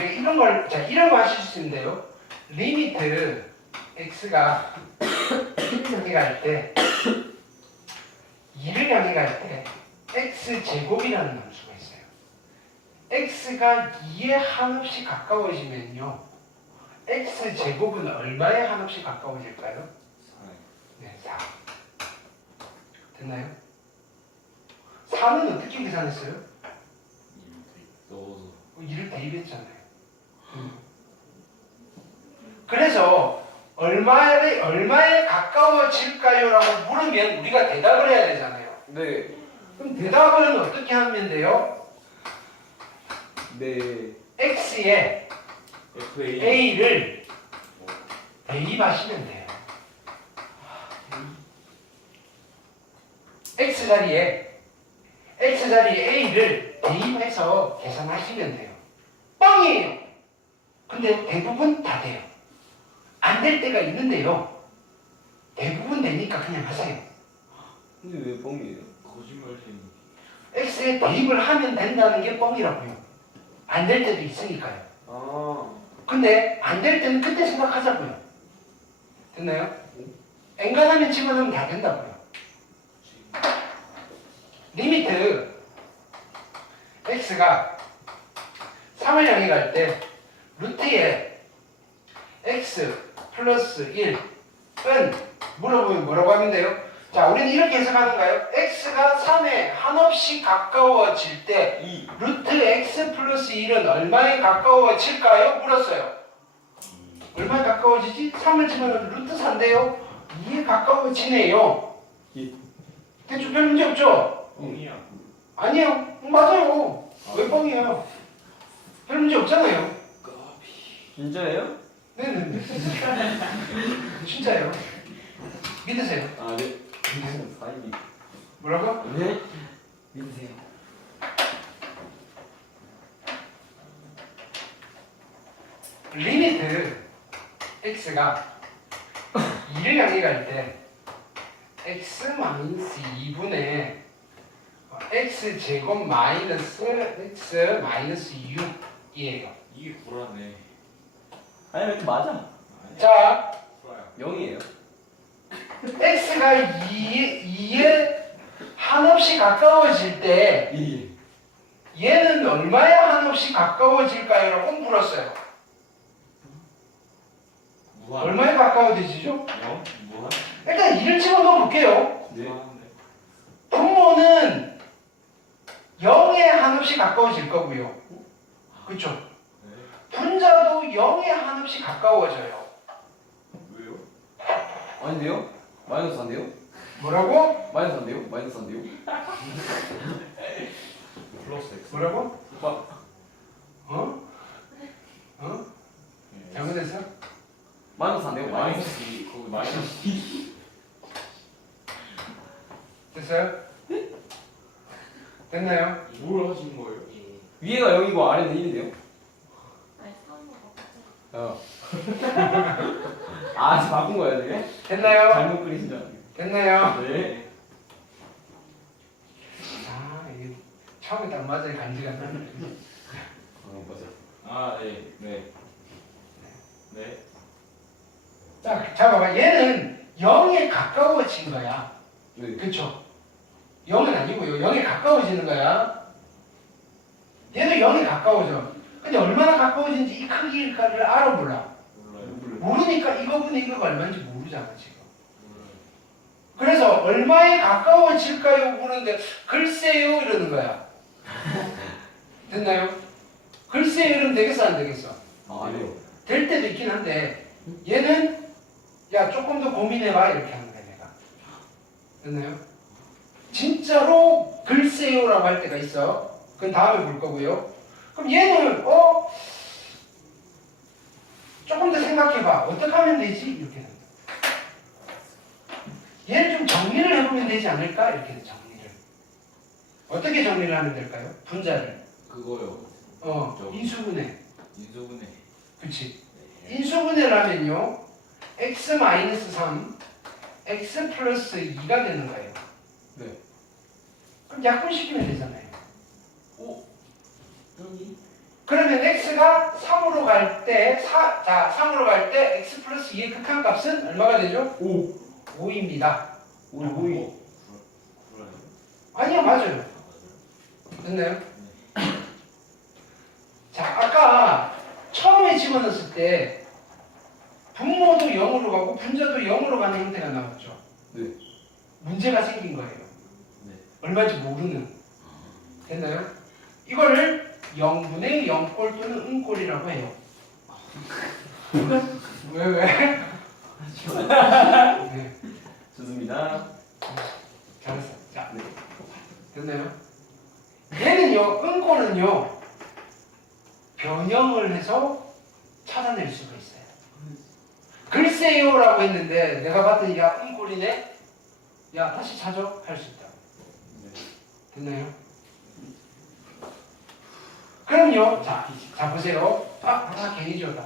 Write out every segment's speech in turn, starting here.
우리가 이런 거 하실 수 있는데요. 리미트 x가 1을 향해 갈 때 2를 향해 갈 때 x제곱이라는 함수가 있어요. x가 2에 한없이 가까워지면요. x제곱은 얼마에 한없이 가까워질까요? 4. 네, 4. 됐나요? 4는 어떻게 계산했어요? 넣어서 2를 대입했잖아요. 그래서 얼마에 가까워질까요? 라고 물으면 우리가 대답을 해야 되잖아요. 네. 그럼 대답은 어떻게 하면 돼요? 네. x에 FA a를 대입하시면 돼요. x자리에 a를 대입해서 계산하시면 돼요. 뻥이에요. 근데 대부분 다 돼요. 안 될 때가 있는데요. 대부분 되니까 그냥 하세요. 근데 왜 뻥이에요? 거짓말쟁이. x에 대입을 하면 된다는 게 뻥이라고요. 안 될 때도 있으니까요. 아. 근데 안 될 때는 그때 생각하자고요. 됐나요? 엔간하면 집어넣으면 다 된다고요. 리미트 x가 3을 향해 갈 때 루트에 x 플러스 1은 물어보면 뭐라고 하면 돼요? 자, 우리는 이렇게 해석하는가요? x가 3에 한없이 가까워질 때 루트 x 플러스 1은 얼마에 가까워질까요? 물었어요. 얼마에 가까워지지? 3을 집어넣으면 루트 4인데요. 2에 가까워지네요. 대충 별 문제 없죠? 뻥이야. 아니요. 맞아요. 왜 뻥이에요? 별 문제 없잖아요. 진짜예요? 네네네. 진짜예요. 믿으세요. 아, 네. 믿으세요. 사이비. 뭐라고? 네? 믿으세요. 리미트 x가 2를 향해 갈 때 x-2분의 x제곱 마이너스 x 마이너스 6이에요. 이게 구라네. 아니, 이렇게 맞아. 자, 구라야. 0이에요. x가 2에 한없이 가까워질 때 얘는 얼마에 한없이 가까워질까요? 라고 물었어요. 무한. 얼마에 가까워지죠? 0? 무한? 일단 2를 집어넣어 볼게요. 네. 무한네. 분모는 0에 한없이 가까워질 거고요. 그렇죠? 네. 분자도 0에 한없이 가까워져요. 왜요? 아닌데요? 마이너스 안 돼요? 뭐라고? 마이너스 안 돼요? 마이너스 안 돼요? 플러스 X. 뭐라고? 오빠. 어? 어? 네. 잘못했어? 마이너스 안 돼요? 마이너스. 마이너스 2. 거기 마이너스 2. 됐어요? 됐나요? 뭘 하신 거예요? 위에가 0이고 아래는 1인데요? 아니 사는 거 어. 아, 지금 바꾼 거예요, 되게? 됐나요? 잘못 그리신 줄 알았네. 됐나요? 네. 아, 이게 처음에 딱 맞아야 간지가 나네. 맞아. 아, 네. 네. 네. 자, 봐봐. 얘는 0에 가까워진 거야. 네. 그쵸? 0은 아니고요. 0에 가까워지는 거야. 얘도 0에 가까워져. 근데 얼마나 가까워진지 이 크기일까를 알아 몰라? 몰라요. 모르니까 이거분의 이거가 얼마인지 모르잖아 지금. 몰라요. 그래서 얼마에 가까워질까요? 물었는데 글쎄요 이러는 거야. 됐나요? 글쎄요 이러면 되겠어 안 되겠어? 아, 안 돼요. 될 때도 있긴 한데 얘는 야 조금 더 고민해봐 이렇게 하는 거야 내가. 됐나요? 진짜로 글쎄요라고 할 때가 있어. 그건 다음에 볼 거고요. 그럼 얘는 조금 더 생각해봐. 어떻게 하면 되지? 이렇게 된다. 얘를 좀 정리를 해보면 되지 않을까? 이렇게 해서 정리를. 어떻게 정리를 하면 될까요? 분자를. 그거요. 인수분해. 인수분해. 그치? 네. 인수분해를 하면요. x-3, x 플러스 2가 되는 거예요. 네. 그럼 약분시키면 되잖아요. 오. 여기. 그러면 x가 3 갈 때, 3으로 갈 때 x 플러스 2의 극한값은 얼마가 되죠? 5. 5입니다. 5. 아니요, 맞아요. 됐나요? 자, 아까 처음에 집어넣었을 때 분모도 0으로 가고 분자도 0으로 가는 형태가 나왔죠. 네. 문제가 생긴 거예요. 네. 얼마인지 모르는. 됐나요? 이거를 0분의 0꼴 또는 음꼴이라고 해요. 왜? 네, 좋습니다. 잘했어. 자, 네. 됐나요? 얘는요, 음꼴은요, 변형을 해서 찾아낼 수가 있어요. 글쎄요라고 했는데 내가 봤더니 야, 음꼴이네? 야, 다시 찾아? 할 수 있다. 됐나요? 그럼요. 자 보세요. 괜히 지웠다.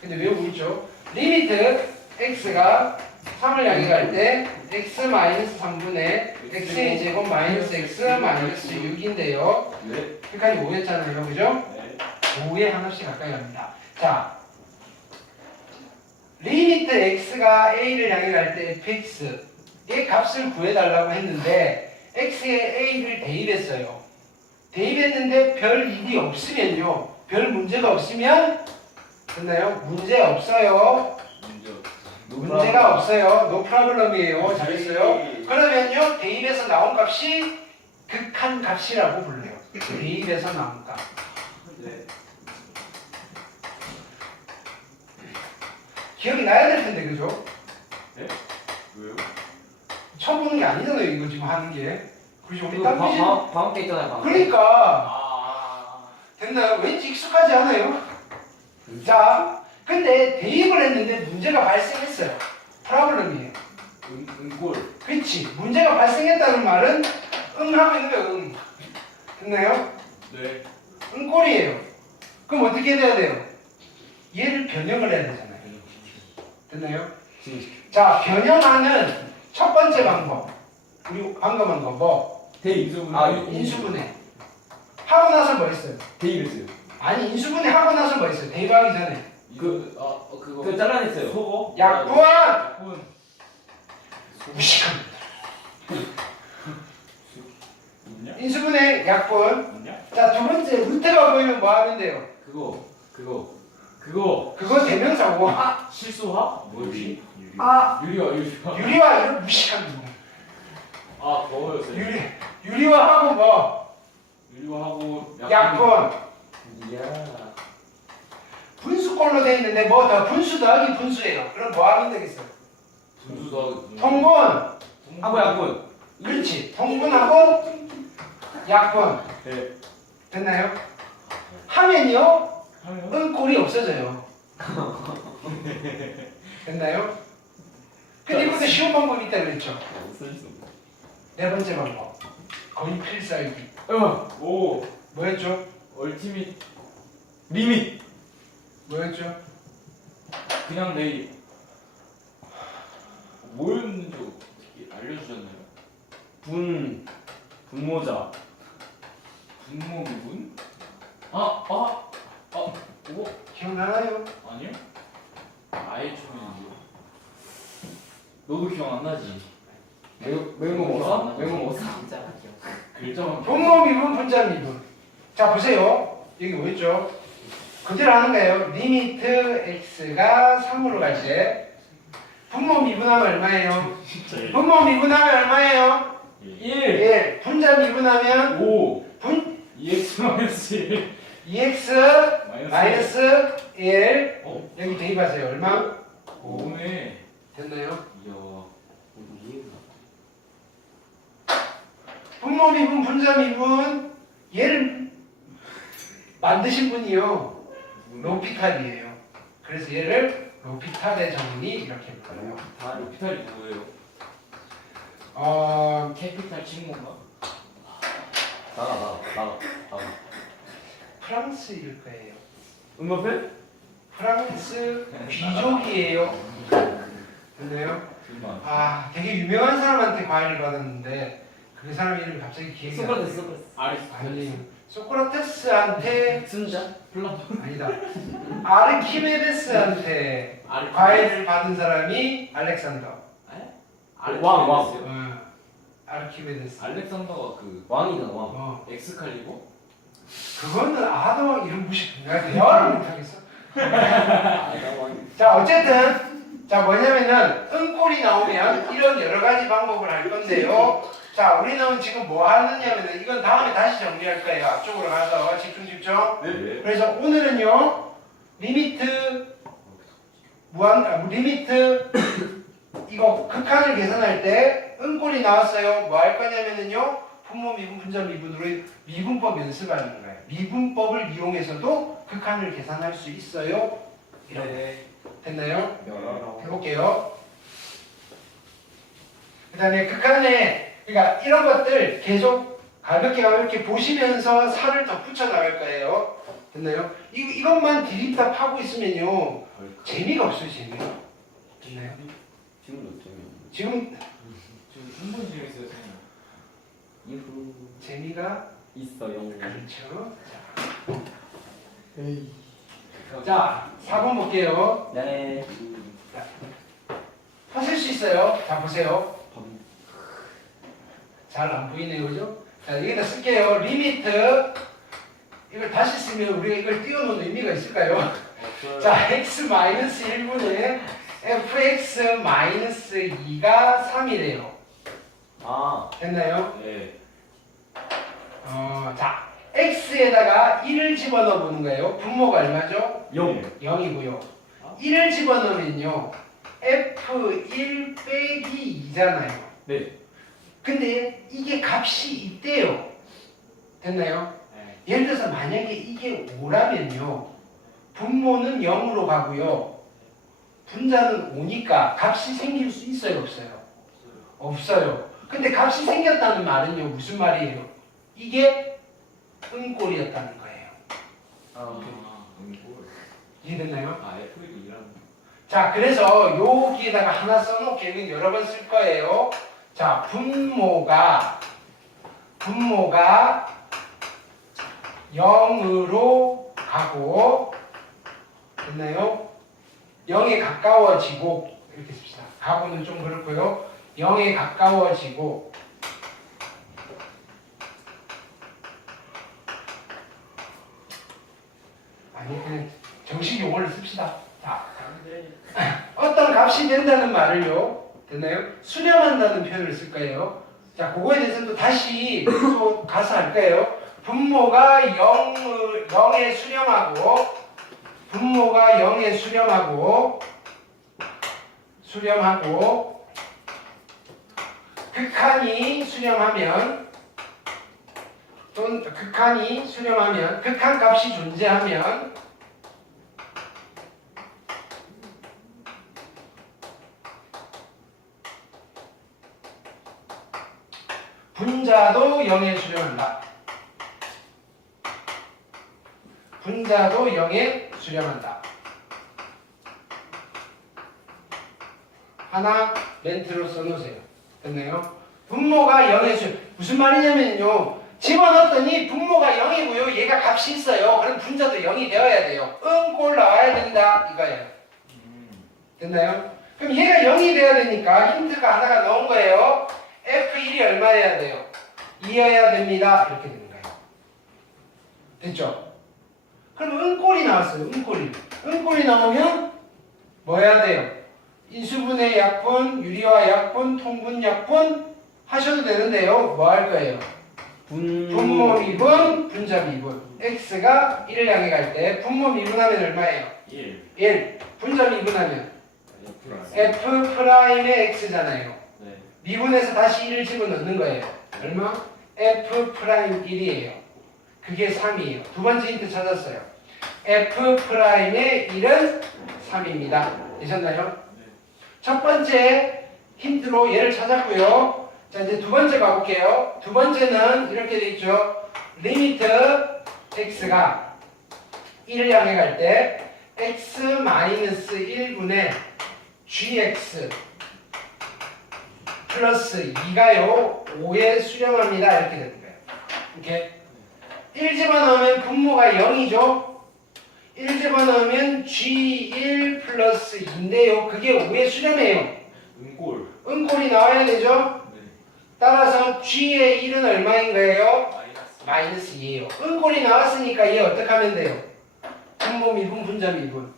근데 외우고 있죠. 리미트 x가 3을 향해 갈 때 x 마이너스 3분의 x의 제곱 마이너스 x 마이너스 6인데요. 네. 여기까지 5였잖아요. 그죠? 네. 5에 하나씩 가까이 갑니다. 자, 리미트 x가 a를 향해 갈 때 fx의 값을 구해달라고 했는데 x에 a를 대입했어요. 대입했는데 별 일이 없으면요. 별 문제가 없으면 됐나요? 문제 없어요. 문제가 없어요. 노 프로블럼이에요. 잘했어요. 그러면요. 대입에서 나온 값이 극한 값이라고 불러요. 대입에서 나온 값. 네. 기억이 나야 될 텐데 그죠? 왜요? 처음 보는 게 아니잖아요. 이거 지금 하는 게. 그죠? 우리 이거 딴 삐진. 방학 때 있잖아요. 방학 때. 그러니까 됐나요? 왠지 익숙하지 않아요? 자, 근데 대입을 했는데 문제가 발생했어요. 프로블럼이에요. 은골. 그렇지. 문제가 발생했다는 말은 응 하고 있는 거예요. 응. 됐나요? 네. 응꼴이에요. 그럼 어떻게 해야 돼요? 얘를 변형을 해야 되잖아요. 됐나요? 자, 변형하는 첫 번째 방법. 우리 방금 한 거 뭐? 대입수분. 인수분해. 하고 나서 뭐 했어요? 대입했어요. 아니, 인수분해 하고 나서 뭐 했어요? 대입하기 전에. 그거 그거 잘라냈어요. 소고? 약분! 약분. 무식합니다. 뭐냐? 인수분해 약분. 뭐냐? 자, 두 번째 루트가 보이면 뭐 하면 돼요? 그거 그거 대명사고. 실수화? 뭐지? 유리화. 유리와 이런 무식합니다. 아 더워였어요. 유리와 하고 뭐? 유리화하고 약분. 이야. 분수꼴로 돼 있는데 뭐 더 분수 더하기 분수예요. 그럼 뭐 하면 되겠어요? 분수 더하기 통분. 하고 약분. 그렇지. 통분하고 약분. 네. 됐나요? 하면요. 하면 은꼴이 없어져요. 됐나요? 근데 이것도 쉬운 방법이 있다고 그랬죠. 네 번째 방법. 거의 필살기. 오 뭐였죠? 얼티밋 리밋. 뭐였죠? 그냥 내일 뭐였는지 어떻게 알려주셨나요? 분모자. 분모 미분? 오 기억나나요? 아니요? 아예 처음인데. 너도 기억 안 나지? 매운 거 먹었어? 매운 거 먹었어? 진짜 기억. 글자만 분모 미분, 분자 미분. 자 보세요. 여기 뭐였죠? 그대로 하는 거예요. 리미트 x가 3으로 갈 때 분모 미분하면 얼마예요? 분모 미분하면 얼마예요? 1 1. 분자 미분하면 5 분 2x 마이너스 1 2x 마이너스 1. 어? 여기 대입하세요. 얼마? 5네. 됐나요? 이야. 분모 미분, 분자 미분 얘를 만드신 분이요. 로피탈이에요. 그래서 얘를 로피탈의 정리 이렇게 불러요. 로피탈이 뭐예요? 캐피탈 친구인가? 나가. 프랑스일 거예요. 음모표? 프랑스 귀족이에요. 됐나요? 둘만. 되게 유명한 사람한테 과외를 받았는데 그 사람 이름이 갑자기 기억이 안 나요. 소크라테스. 아리스토텔레스. 아니, 소크라테스한테 순자? 아니다. 아르키메데스한테 과외를 받은 사람이 알렉산더. 왕. 어, 아르키메데스. 알렉산더가 그 왕이다 왕. 어, 엑스칼리버? 그거는 아도 이런 무식. 내가 대화를 못하겠어. 아나 왕. 자, 어쨌든 자 뭐냐면은 은꼴이 나오면 이런 여러 가지 방법을 할 건데요. 자, 우리는 지금 뭐 하느냐면은 이건 다음에 다시 정리할 거예요. 앞쪽으로 가서 집중. 네. 그래서 오늘은요 리미트 리미트 이거 극한을 계산할 때 은꼴이 나왔어요. 뭐 할 거냐면은요 분모 미분 분자 미분으로 미분법 연습하는 거예요. 미분법을 이용해서도 극한을 계산할 수 있어요. 이렇게 됐나요? 해볼게요. 그 다음에 극한에 그러니까 이런 것들 계속 가볍게 보시면서 살을 더 붙여 나갈 거예요. 됐나요? 이것만 디립다 파고 있으면요 재미가 없어요. 재미가. 됐나요? 지금도 재미. 지금 지금 한번 재밌어요 선생님. 이후 재미가 있어요. 그렇죠. 에이. 자 4번 볼게요. 네. 하실 수 있어요. 자 보세요. 밤. 잘 안 보이네요, 그죠? 자 여기다 쓸게요. 리미트 이걸 다시 쓰면 우리가 이걸 띄워놓는 의미가 있을까요? 자 x-1분의 fx-2가 3이래요. 아. 됐나요? 네. 자 x에다가 1을 집어넣어 보는 거예요. 분모가 얼마죠? 0. 0이고요. 1을 집어넣으면요 f1 빼기 2잖아요. 네. 근데 이게 값이 있대요. 됐나요? 네. 예를 들어서 만약에 이게 5라면요 분모는 0으로 가고요 분자는 5니까 값이 생길 수 있어요 없어요? 없어요. 근데 값이 생겼다는 말은요 무슨 말이에요? 이게 은꼴이었다는 거예요. 아. 은골. 이해됐나요? F도 일하는. 자 그래서 여기에다가 하나 써놓을게요. 이건 여러 번 쓸 거예요. 자 분모가 0으로 가고 됐나요? 0에 가까워지고 이렇게 씁시다. 가고는 좀 그렇고요. 0에 가까워지고 아니 그냥 정식 용어를 씁시다. 자 어떤 값이 된다는 말을요 됐나요? 수렴한다는 표현을 쓸 거예요. 자 그거에 대해서 또 다시 또 가서 할 거예요. 분모가 0에 수렴하고 분모가 0에 수렴하고 극한이 수렴하면 또는 극한이 수렴하면 극한 값이 존재하면 분자도 0에 수렴한다. 분자도 0에 수렴한다. 하나 멘트로 써놓으세요. 됐나요? 분모가 0에 수렴. 무슨 말이냐면요. 집어넣었더니 분모가 0이고요. 얘가 값이 있어요. 그럼 분자도 0이 되어야 돼요. 은꼴 나와야 된다. 이거예요. 됐나요? 그럼 얘가 0이 돼야 되니까 힌트가 하나가 나온 거예요. F1이 얼마여야 돼요? 2여야 됩니다. 이렇게 되는 거예요. 됐죠? 그럼 은꼴이 나왔어요. 은꼴이 나오면 뭐 해야 돼요? 인수분해 약분, 유리화 약분, 통분 약분 하셔도 되는데요. 뭐 할 거예요? 분모 미분, 분자 미분. x가 1을 향해 갈 때 분모 미분하면 얼마예요? 1. 분자 미분하면 f 프라임의 x잖아요. 네. 미분해서 다시 1을 집어넣는 거예요. 얼마? f 프라임 1이에요. 그게 3이에요. 두 번째 힌트 찾았어요. f 프라임의 1은 3입니다. 되셨나요? 첫 번째 힌트로 얘를 찾았고요. 자 이제 두 번째 가볼게요. 두 번째는 이렇게 돼 있죠. 리미트 x가 1을 향해 갈 때 x-1분의 gx 플러스 2가요 5에 수렴합니다. 이렇게 되는 거예요. 이렇게 1 집어넣으면 분모가 0이죠. 1 집어넣으면 G1 플러스 2인데요. 그게 5의 수렴이에요. 은골. 은꼴이 나와야 되죠. 네. 따라서 G의 1은 얼마인 거예요? 마이너스. 마이너스 2예요. 은꼴이 나왔으니까 얘 어떻게 하면 돼요? 분모 미분 분자 미분.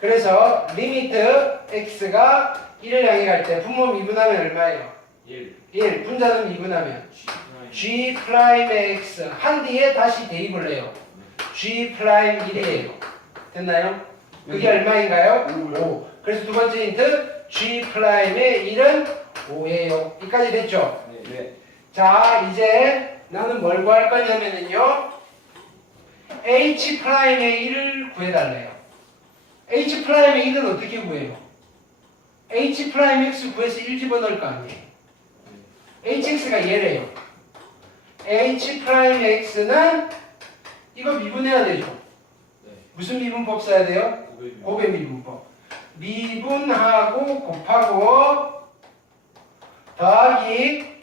그래서 리미트 x가 1을 향해 갈 때 분모 미분하면 얼마예요? 1. 1. 분자는 미분하면 G g 프라임의 x 한 뒤에 다시 대입을 해요. g 프라임 1이에요. 됐나요? 그게 얼마인가요? 5. 그래서 두 번째 힌트 g 프라임의 1은 5예요. 여기까지 됐죠? 네. 자, 이제 나는 뭘 구할 거냐면요. h 프라임의 1을 구해달래요. h 프라임의 1은 어떻게 구해요? h 프라임 x 구해서 1 집어넣을 거 아니에요. hx가 얘래요. h 프라임 x는 이거 미분해야 되죠. 네. 무슨 미분법 써야 돼요? 500. 곱의 미분법. 미분하고 곱하고 더하기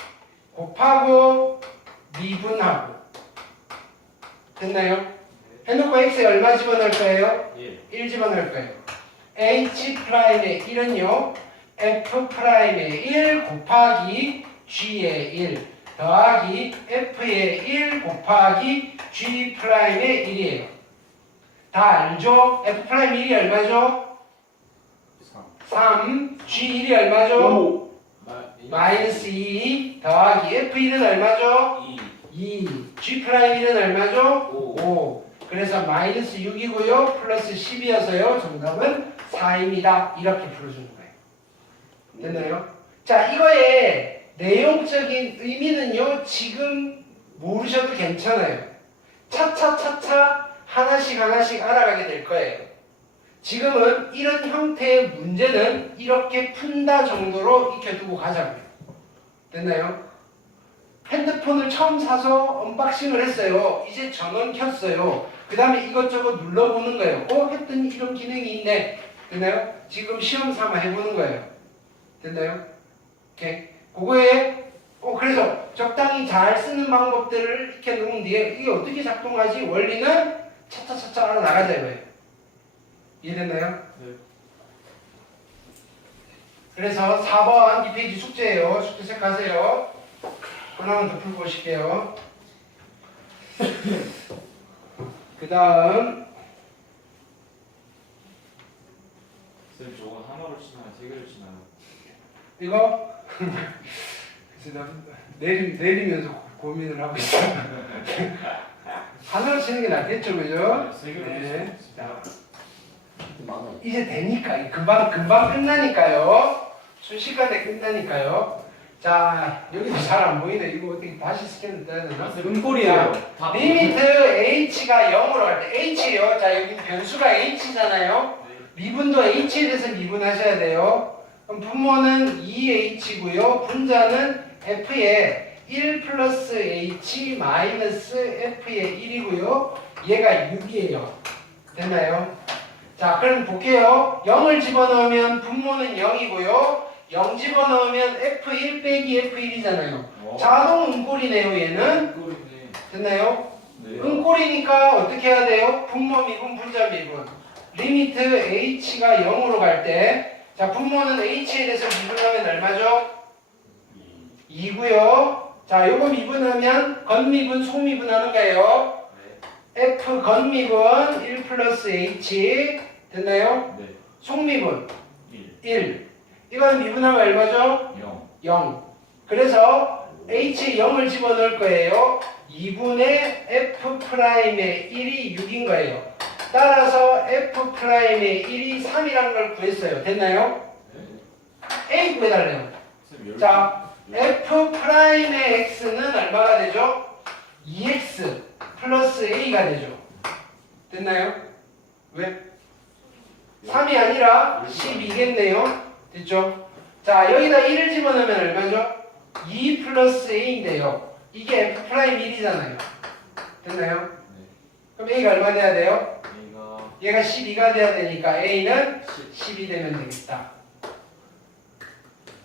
곱하고 미분하고. 됐나요? 해놓고 x에 얼마 집어넣을 거예요? 1 집어넣을 거예요. h 프라임의 1은요. f 프라임의 1 곱하기 g의 1 더하기 f의 1 곱하기 g 프라임의 1이에요. 다 알죠? f 프라임 1이 얼마죠? 3. g 1이 얼마죠? 마이너스 2 더하기 f1은 얼마죠? 2. g 프라임 1은 얼마죠? 5. 그래서 마이너스 6이고요. 플러스 10이어서요. 정답은 4입니다. 이렇게 풀어주는 거예요. 됐나요? 자, 이거의 내용적인 의미는요. 지금 모르셔도 괜찮아요. 차차차차 하나씩 알아가게 될 거예요. 지금은 이런 형태의 문제는 이렇게 푼다 정도로 익혀두고 가자고요. 됐나요? 핸드폰을 처음 사서 언박싱을 했어요. 이제 전원 켰어요. 그 다음에 이것저것 눌러보는 거예요. 했더니 이런 기능이 있네. 됐나요? 지금 시험 삼아 해보는 거예요. 됐나요? 오케이. 그거에 그래서 적당히 잘 쓰는 방법들을 이렇게 놓은 뒤에 이게 어떻게 작동하지? 원리는 차차차차 알아나가자 이거예요. 이해됐나요? 네. 그래서 4번 2페이지 숙제예요. 숙제 체크하세요. 하나만 더 풀고 오실게요. 그 다음 쌤 저거 하나로 치나요? 세 개를 치나요? 이거 그래서 나 내리면서 고민을 하고 있어. 하나로 치는 게 낫겠죠, 그죠? 세 개로 네. 치나요? 많아요. 이제 되니까 금방 끝나니까요. 순식간에 끝나니까요. 자, 여기도 잘 안 보이네. 이거 어떻게 다시 스캔을 떠야 되나? 은꼴이에요. 다 리미트 h가 0으로 갈 때 h예요. 자, 여기 변수가 h잖아요. 미분도 h에 대해서 미분하셔야 돼요. 그럼 분모는 2h고요. 분자는 f의 1 플러스 h 마이너스 f의 1이고요. 얘가 6이에요. 됐나요? 자, 그럼 볼게요. 0을 집어넣으면 분모는 0이고요. 0 집어넣으면 f1 빼기 f1이잖아요. 자동 은꼴이네요, 얘는. 꼴이네. 됐나요? 네. 은꼴이니까 어떻게 해야 돼요? 분모 미분 분자 미분. 리미트 h가 0으로 갈 때, 자, 분모는 h에 대해서 미분하면 얼마죠? 2고요. 자, 요거 미분하면 건미분, 속미분 하는 거예요. f 건미분 1 플러스 h 됐나요? 네. 속미분 1. 1. 이건 미분하면 얼마죠? 0. 0. 그래서 h에 0을 집어넣을 거예요. 2분의 f 프라임의 1이 6인 거예요. 따라서 f 프라임의 1이 3이라는 걸 구했어요. 됐나요? 네. a 구해달래요. 쌤 자, f 프라임의 x는 얼마가 되죠? 2x 플러스 a가 되죠. 됐나요? 왜? 3이 아니라 12겠네요. 됐죠? 자, 여기다 1을 집어넣으면 얼마죠? 2 플러스 a인데요. 이게 f 프라임 1이잖아요. 됐나요? 네. 그럼 a가 얼마 돼야 돼요? 얘가 얘가 12가 돼야 되니까 a는 10이 되면 되겠다.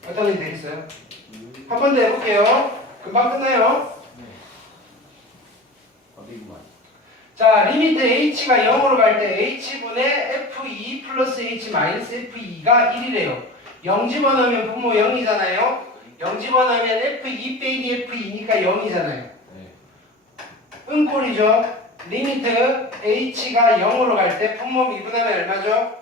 어떤 게 되겠어요? 한 번 더 해볼게요. 금방 끝나요. 네. 미구만. 자, 리미트 h가 0으로 갈 때 h분의 f2 플러스 h 마이너스 f2가 1이래요. 0 집어넣으면 분모 0이잖아요. 0 집어넣으면 f2 빼기 f2니까 0이잖아요. 은꼴이죠. 리미트 h가 0으로 갈 때 분모 미분하면 얼마죠?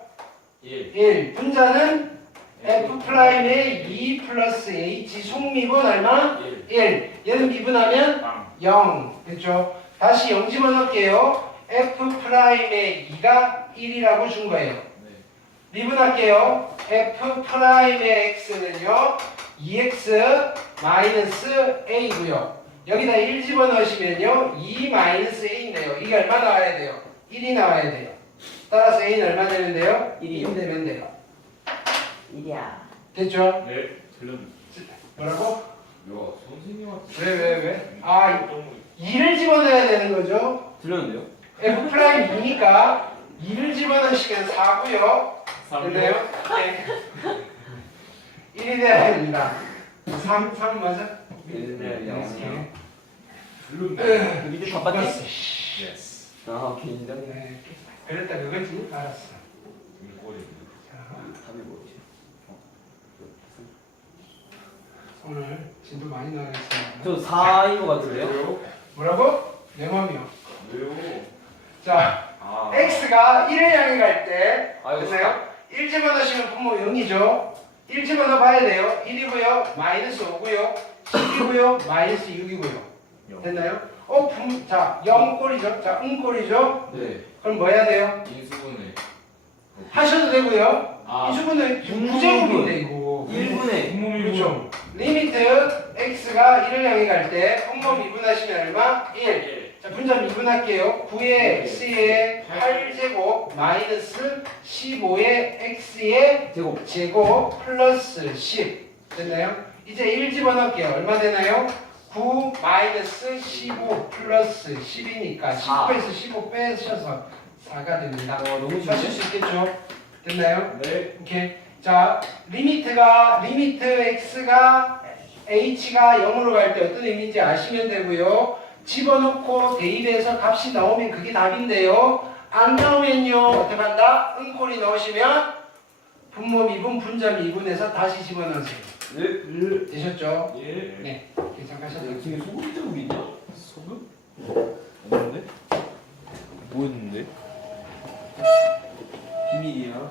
1. 분자는 f'의 2 플러스 h 속미분 얼마? 1. 얘는 미분하면 0. 됐죠? 다시 0 집어넣을게요. f'의 2가 1이라고 준 거예요. 미분할게요. f'의 x는요 2x 마이너스 a고요. 여기다 1 집어넣으시면요 2 마이너스 a인데요. 이게 얼마 나와야 돼요? 1이 나와야 돼요. 따라서 a는 얼마 되면 돼요? 1 되면 돼요. 1이야. 됐죠? 네. 들렸네. 뭐라고? 야, 선생님한테. 왜? 아, 2를 집어넣어야 되는 거죠? 들렸는데요? f'이니까 2를 집어넣으시면 4고요. 됐나요? 네. 1이 돼야 됩니다. 3 맞아? 네. 들렸네. 그 밑에 바깥에. 예스. 아, 오케이 인정. 네. 그랬다 그거지? 알았어. 은꼴이. 자, 답이 뭐지? 오늘 진도 많이 나가겠습니다. 저 4인 것 같은데요? 왜요? 뭐라고? 내 맘이요. 왜요? 자, 아. x가 1을 향해 갈 때, 아이고, 됐나요? 1 집어넣으시면 분모 0이죠. 1 집어넣어 봐야 돼요. 1이고요. 마이너스 5고요. 10이고요. 마이너스 6이고요. 됐나요? 자, 0꼴이죠. 자, 은꼴이죠. 네. 그럼 뭐 해야 돼요? 인수분해. 하셔도 되고요. 아. 이 수분은 부제곱인데 이거. 1분의 분모미분. 그렇죠. 리미트 x가 1을 향해 갈 때 분모 미분하시면 얼마? 1. 자, 분자 미분할게요. 9의 x의 8제곱 마이너스 15의 x의 제곱 플러스 10. 됐나요? 이제 1 집어넣을게요. 얼마 되나요? 9 마이너스 15 플러스 10이니까 19에서 15 빼셔서 4가 됩니다. 너무 하실 쉽네. 수 있겠죠? 됐나요? 네. 오케이. 자, 리미트 x가 h가 0으로 갈 때 어떤 의미인지 아시면 되고요. 집어넣고 대입해서 값이 나오면 그게 답인데요. 안 나오면요 어떻게 한다? 은꼴이 넣으시면 분모 미분 분자 미분해서 다시 집어넣으세요. 네. 되셨죠? 예. 네. 괜찮으셨죠? 지금 소금 자국이 있냐? 소금? 없는데? 뭐였는데? 비밀이야.